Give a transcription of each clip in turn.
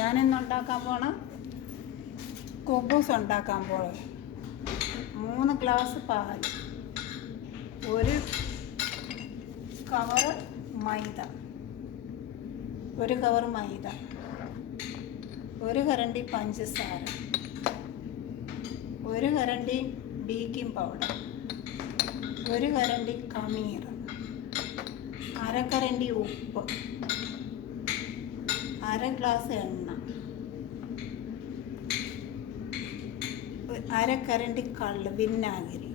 ഞാനിന്ന് ഉണ്ടാക്കാൻ പോണ കുബൂസ് ഉണ്ടാക്കാൻ പോണേ. 3 ഗ്ലാസ് പാൽ, 1 കവർ മൈദ, 1 കവർ മൈദ, 1 കരണ്ടി പഞ്ചസാര, 1 കരണ്ടി ബേക്കിംഗ് പൗഡർ, 1 കരണ്ടി ഖമീർ, 1/2 കരണ്ടി ഉപ്പ്, 1/2 ഗ്ലാസ് എണ്ണ, 1/2 കരണ്ടി കള്ള് വിനാഗിരി.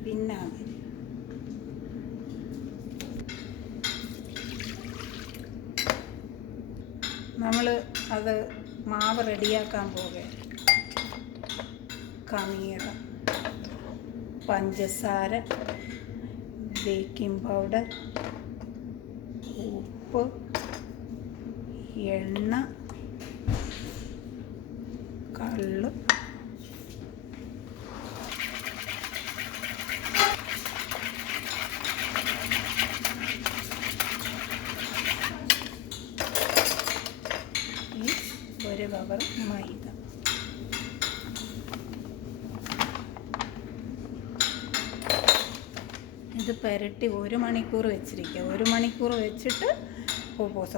നമ്മൾ അത് മാവ് റെഡിയാക്കാൻ പോകുകയാണ്. ഖമീർ, പഞ്ചസാര, ബേക്കിംഗ് പൗഡർ, ഉപ്പ്, എണ്ണ, കള്ള്, ഈ 1 കവർ മൈദ. ഇത് പുരട്ടി 1 മണിക്കൂർ വെച്ചിരിക്കുക. 1 മണിക്കൂർ വെച്ചിട്ട് കുബൂസ്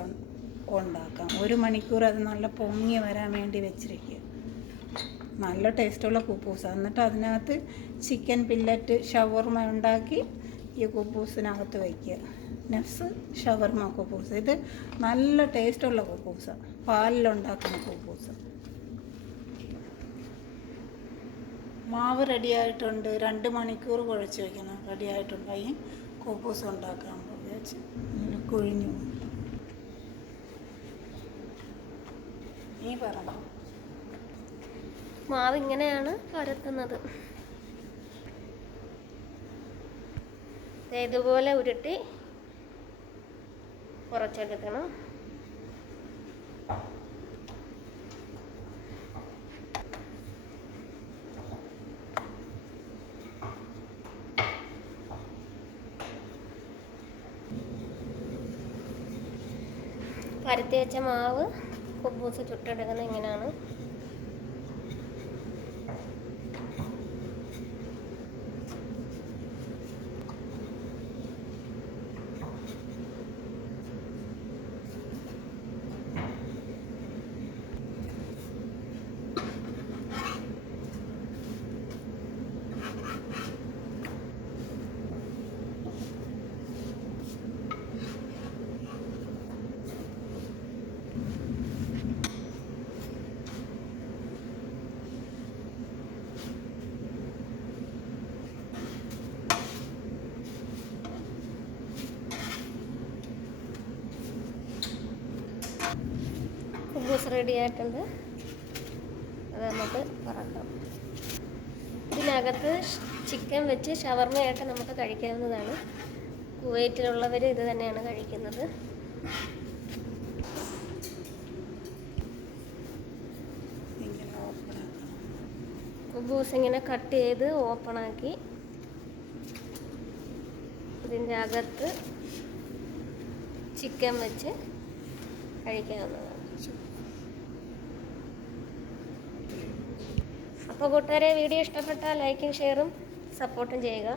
ഉണ്ടാക്കാം. 1 മണിക്കൂർ അത് നല്ല പൊങ്ങി വരാൻ വേണ്ടി വെച്ചിരിക്കുക. നല്ല ടേസ്റ്റുള്ള കുബൂസാണ്. എന്നിട്ട് അതിനകത്ത് ചിക്കൻ പില്ലറ്റ് ഷവർമ ഉണ്ടാക്കി ഈ കുബൂസിനകത്ത് വയ്ക്കുക. നഫ്സ് ഷവർമ കുബൂസ്. ഇത് നല്ല ടേസ്റ്റുള്ള കുബൂസാണ്, പാലിലുണ്ടാക്കുന്ന കുബൂസ്. മാവ് റെഡിയായിട്ടുണ്ട്. 2 മണിക്കൂർ കുഴച്ച് വയ്ക്കണം. റെഡിയായിട്ടുണ്ടായി കുബൂസ് ഉണ്ടാക്കാൻ വെച്ച് കുഴിഞ്ഞു. നീ പറഞ്ഞു. മാവ് ഇങ്ങനെയാണ് പരത്തുന്നത്. ഇതുപോലെ ഉരുട്ടി കുറച്ചെടുക്കണം. പരത്തി വെച്ച മാവ് കുബൂസ് ചുട്ടെടുക്കുന്നത് ഇങ്ങനെയാണ്. കുബൂസ് റെഡി ആയിട്ടുണ്ട്. അത് നമുക്ക് പറക്കാം. ഇതിനകത്ത് ചിക്കൻ വെച്ച് ഷവർമയായിട്ട് നമുക്ക് കഴിക്കാവുന്നതാണ്. കുവൈറ്റിലുള്ളവർ ഇത് തന്നെയാണ് കഴിക്കുന്നത്. കുബൂസ് ഇങ്ങനെ കട്ട് ചെയ്ത് ഓപ്പണാക്കി ഇതിൻ്റെ അകത്ത് ചിക്കൻ വെച്ച് കഴിക്കാവുന്നതാണ്. അപ്പോൾ കൂട്ടുകാരെ, വീഡിയോ ഇഷ്ടപ്പെട്ടാൽ ലൈക്കും ഷെയറും സപ്പോർട്ടും ചെയ്യുക.